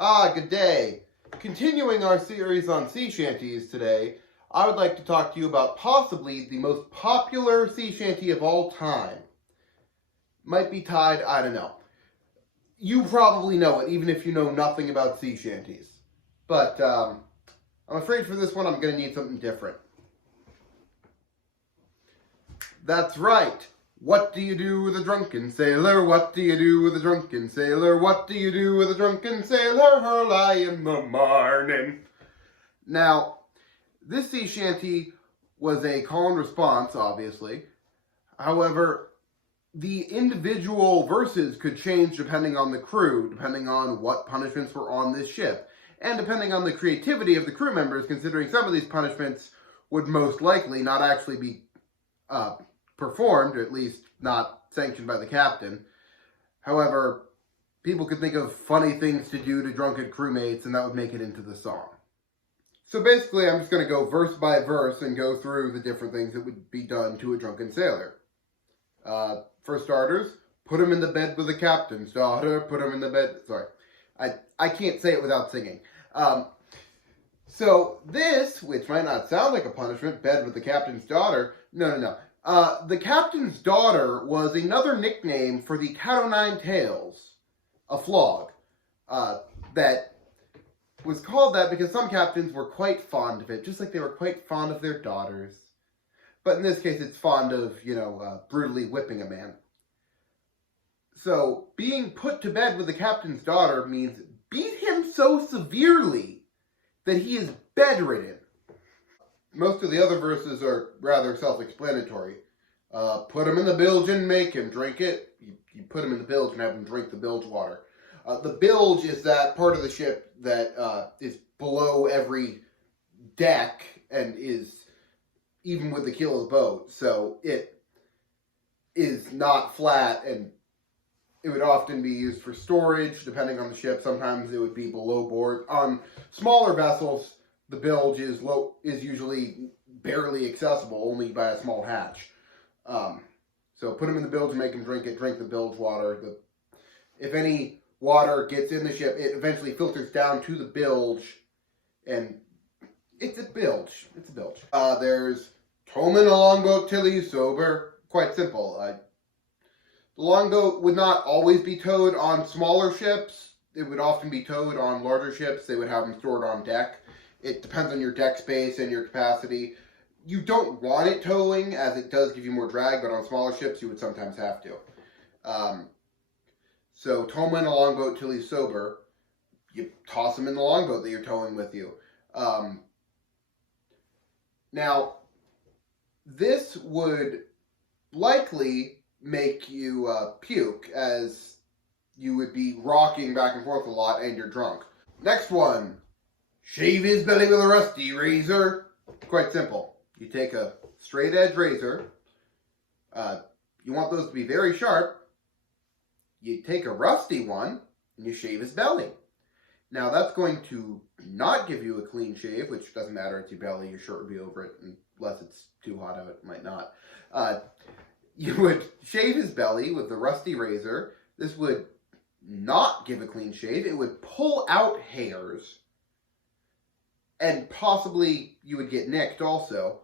Good day. Continuing our series on sea shanties today, I would like to talk to you about possibly the most popular sea shanty of all time. Might be tied, I don't know. You probably know it, even if you know nothing about sea shanties. But, I'm afraid for this one I'm going to need something different. That's right. What do you do with a drunken sailor? What do you do with a drunken sailor? What do you do with a drunken sailor? Early in the morning. Now, this sea shanty was a call and response, obviously. However, the individual verses could change depending on the crew, depending on what punishments were on this ship, and depending on the creativity of the crew members, considering some of these punishments would most likely not actually be performed, or at least not sanctioned by the captain. However, people could think of funny things to do to drunken crewmates, and that would make it into the song. So basically, I'm just going to go verse by verse and go through the different things that would be done to a drunken sailor. For starters, put him in the bed with the captain's daughter, put him in the bed... Sorry, I can't say it without singing. So this, which might not sound like a punishment, bed with the captain's daughter, no. The captain's daughter was another nickname for the cat o' nine tails, a flog, that was called that because some captains were quite fond of it, just like they were quite fond of their daughters. But in this case, it's fond of, brutally whipping a man. So, being put to bed with the captain's daughter means beat him so severely that he is bedridden. Most of the other verses are rather self-explanatory. Put him in the bilge and make him drink it. You put him in the bilge and have him drink the bilge water. The bilge is that part of the ship that is below every deck and is even with the keel of the boat. So it is not flat, and it would often be used for storage, depending on the ship. Sometimes it would be below board. On smaller vessels, the bilge is usually barely accessible, only by a small hatch. So put him in the bilge and make him drink it. Drink the bilge water. If any water gets in the ship, it eventually filters down to the bilge, and it's a bilge. It's a bilge. There's towman a longboat till he's sober. Quite simple. The longboat would not always be towed on smaller ships. It would often be towed on larger ships. They would have them stored on deck. It depends on your deck space and your capacity. You don't want it towing, as it does give you more drag, but on smaller ships you would sometimes have to. So towman a longboat till he's sober. You toss him in the longboat that you're towing with you. Now, this would likely make you puke, as you would be rocking back and forth a lot and you're drunk. Next one. Shave his belly with a rusty razor. Quite simple. You take a straight edge razor. You want those to be very sharp. You take a rusty one and you shave his belly. Now that's going to not give you a clean shave, which doesn't matter, it's your belly, your shirt would be over it, unless it's too hot out, it might not. You would shave his belly with the rusty razor. This would not give a clean shave. It would pull out hairs. And possibly you would get nicked also.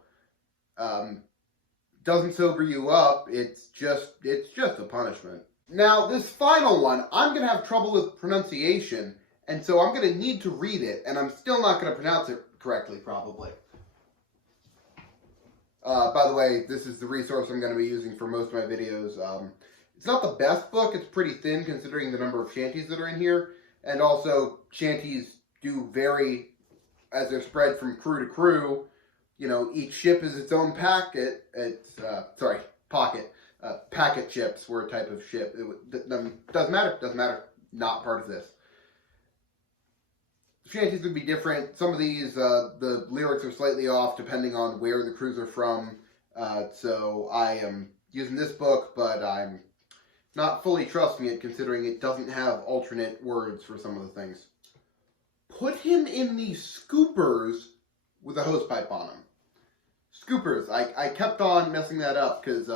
Doesn't sober you up. It's just a punishment. Now, this final one, I'm going to have trouble with pronunciation, and so I'm going to need to read it, and I'm still not going to pronounce it correctly, probably. By the way, this is the resource I'm going to be using for most of my videos. It's not the best book. It's pretty thin, considering the number of shanties that are in here, and also, shanties do vary as they're spread from crew to crew. Each ship is its own packet. Pocket. Packet ships were a type of ship. Doesn't matter. Not part of this. Shanties would be different. Some of these, the lyrics are slightly off depending on where the crews are from. So I am using this book, but I'm not fully trusting it, considering it doesn't have alternate words for some of the things. Put him in the scoopers with a hosepipe on him. Scoopers. I kept on messing that up because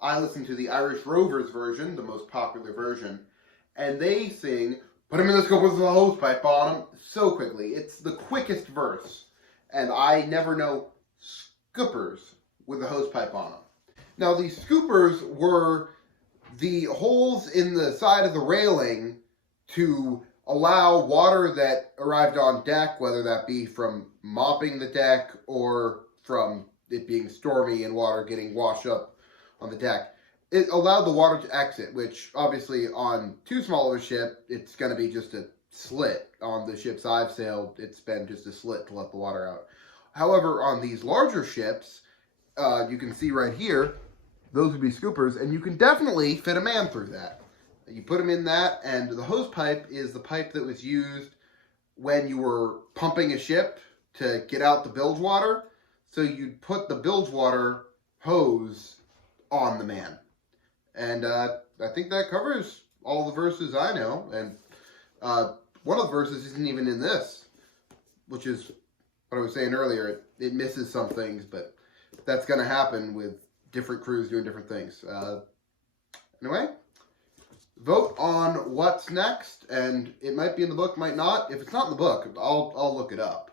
I listened to the Irish Rovers version, the most popular version, and they sing, Put him in the scoop with the hose pipe on him so quickly. It's the quickest verse. And I never know scoopers with a hose pipe on them. Now, these scoopers were the holes in the side of the railing to allow water that arrived on deck, whether that be from mopping the deck or from it being stormy and water getting washed up on the deck. It allowed the water to exit, which obviously on too small of a ship, it's going to be just a slit. On the ships I've sailed, it's been just a slit to let the water out. However, on these larger ships, you can see right here, those would be scoopers, and you can definitely fit a man through that. You put them in that, and the hose pipe is the pipe that was used when you were pumping a ship to get out the bilge water. So you'd put the bilge water hose on the man. And I think that covers all the verses I know. And one of the verses isn't even in this, which is what I was saying earlier. It misses some things, but that's going to happen with different crews doing different things. Anyway, vote on what's next, and it might be in the book, might not. If it's not in the book, I'll look it up.